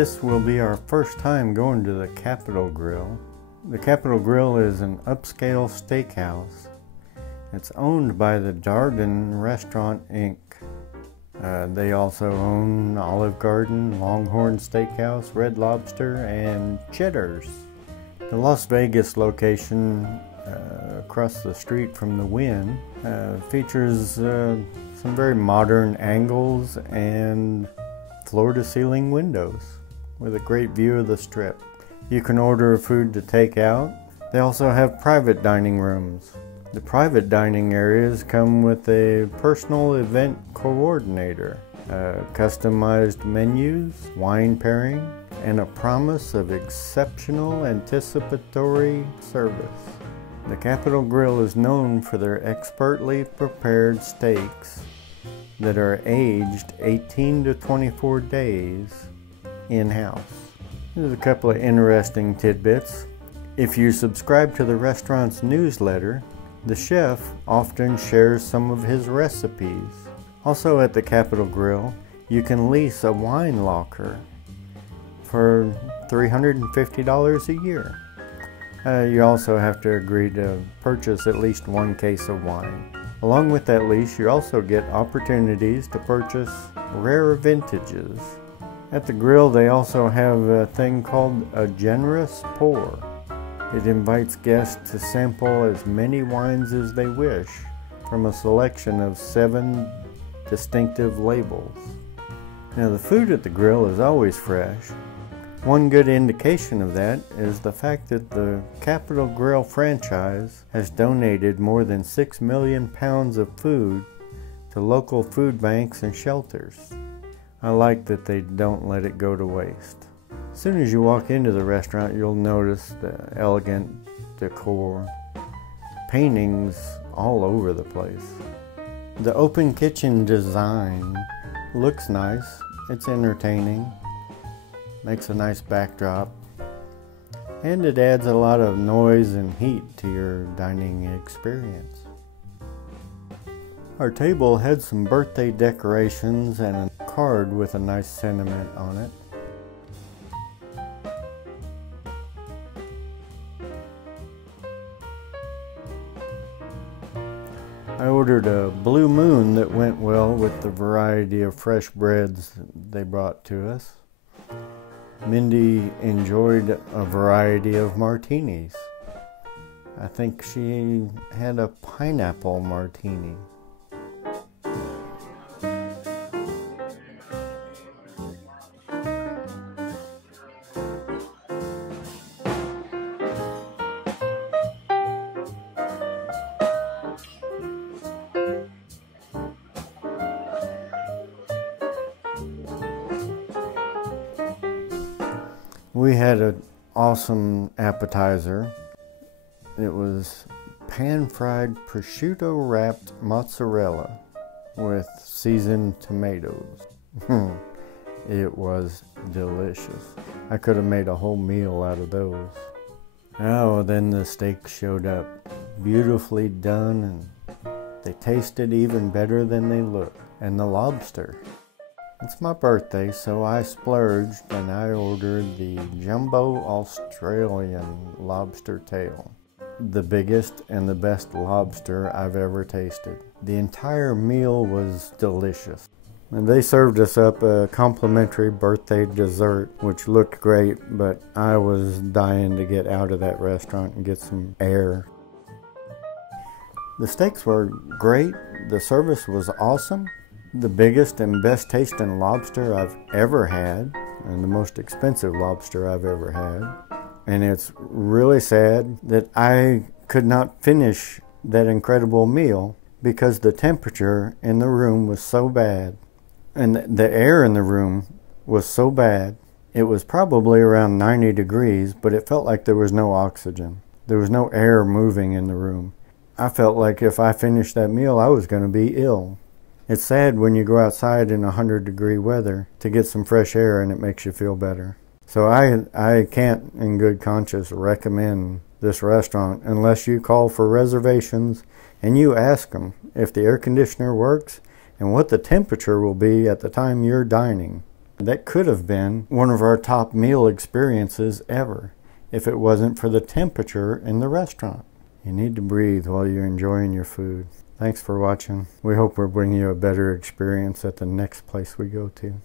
This will be our first time going to the Capital Grille. The Capital Grille is an upscale steakhouse. It's owned by the Darden Restaurant Inc. They also own Olive Garden, Longhorn Steakhouse, Red Lobster, and Cheddar's. The Las Vegas location across the street from the Wynn features some very modern angles and floor-to-ceiling windows with a great view of the Strip. You can order food to take out. They also have private dining rooms. The private dining areas come with a personal event coordinator, customized menus, wine pairing, and a promise of exceptional anticipatory service. The Capital Grille is known for their expertly prepared steaks that are aged 18 to 24 days in-house. There's a couple of interesting tidbits. If you subscribe to the restaurant's newsletter, the chef often shares some of his recipes. Also at the Capital Grille, you can lease a wine locker for $350 a year. You also have to agree to purchase at least one case of wine. Along with that lease, you also get opportunities to purchase rare vintages. At the Grille, they also have a thing called a generous pour. It invites guests to sample as many wines as they wish from a selection of 7 distinctive labels. Now, the food at the Grille is always fresh. One good indication of that is the fact that the Capital Grille franchise has donated more than 6 million pounds of food to local food banks and shelters. I like that they don't let it go to waste. As soon as you walk into the restaurant, you'll notice the elegant decor, paintings all over the place. The open kitchen design looks nice, it's entertaining, makes a nice backdrop, and it adds a lot of noise and heat to your dining experience. Our table had some birthday decorations and a card with a nice sentiment on it. I ordered a Blue Moon that went well with the variety of fresh breads they brought to us. Mindy enjoyed a variety of martinis. I think she had a pineapple martini. We had an awesome appetizer. It was pan-fried prosciutto wrapped mozzarella with seasoned tomatoes. It was delicious. I could have made a whole meal out of those. Oh, then the steak showed up, beautifully done, and they tasted even better than they looked. And the lobster. It's my birthday, so I splurged and I ordered the Jumbo Australian Lobster tail. The biggest and the best lobster I've ever tasted. The entire meal was delicious. And they served us up a complimentary birthday dessert, which looked great, but I was dying to get out of that restaurant and get some air. The steaks were great. The service was awesome. The biggest and best tasting lobster I've ever had, and the most expensive lobster I've ever had. And it's really sad that I could not finish that incredible meal because the temperature in the room was so bad. And the air in the room was so bad. It was probably around 90 degrees, but it felt like there was no oxygen. There was no air moving in the room. I felt like if I finished that meal, I was going to be ill. It's sad when you go outside in 100-degree weather to get some fresh air and it makes you feel better. So I can't in good conscience recommend this restaurant unless you call for reservations and you ask them if the air conditioner works and what the temperature will be at the time you're dining. that could have been one of our top meal experiences ever if it wasn't for the temperature in the restaurant. You need to breathe while you're enjoying your food. Thanks for watching. We hope we're bringing you a better experience at the next place we go to.